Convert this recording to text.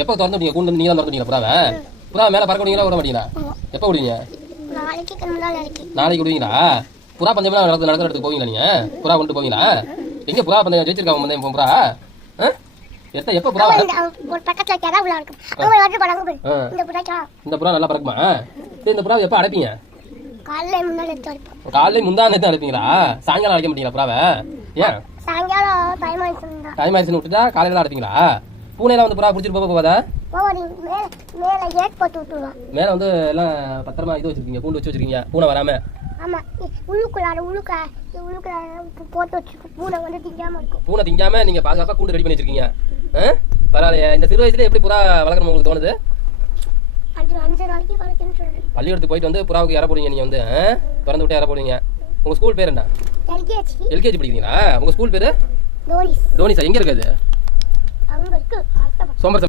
எப்போ திறந்து விட்டீங்க? கூண்டு நீங்க தான் திறந்து விட்டீங்க புறாவை? புறா மேலே பறக்க விடுவீங்களா விட மாட்டீங்களா? எப்போ விடுவீங்க? நாளைக்கு விடுவீங்களா? புறா பந்தயம்லாம் நடக்கிற இடத்துக்கு போவீங்களா நீங்க? புறா கொண்டு போவீங்களா? எங்க புறா பந்தயம் ஜெயிச்சிருக்காங்க பந்தயம் புறா? எப்போ புறா இந்த புறா நல்லா பறக்குமா? இந்த புறா எப்போ அடைப்பீங்க? காலையில முந்தானே தான் அடைப்பீங்களா? சாயங்காலம் அடைக்க மாட்டீங்களா புறாவை? ஏன் டைம் ஆயிடுச்சுன்னு விட்டுட்டா காலையில தான் அடைப்பீங்களா? பூனையெல்லாம் வந்து புறா பிடிச்சிட்டு போகாதா? மேல வந்து எல்லாம் பத்திரமா இது வச்சிருக்கீங்க, கூண்டு வச்சு வச்சிருக்கீங்க பூனை வராம. பூனை திங்காம நீங்க பாதுகாப்பா கூண்டு ரெடி பண்ணி வச்சிருக்கீங்க. பரவாயில்லையா? இந்த சிறு வயசுல எப்படி புறா வளர்க்கணும் உங்களுக்கு தோணுது? பள்ளிக்கூடத்துக்கு போயிட்டு வந்து புறாவுக்கு இற போடுவீங்க நீங்க வந்து திறந்து விட்டு இற போடுவீங்க. உங்க ஸ்கூல் பேர் என்ன? எல்கேஜி படிக்கிறீங்களா? உங்க ஸ்கூல் பேரு டோனிஸா? எங்க இருக்குது? சோமர்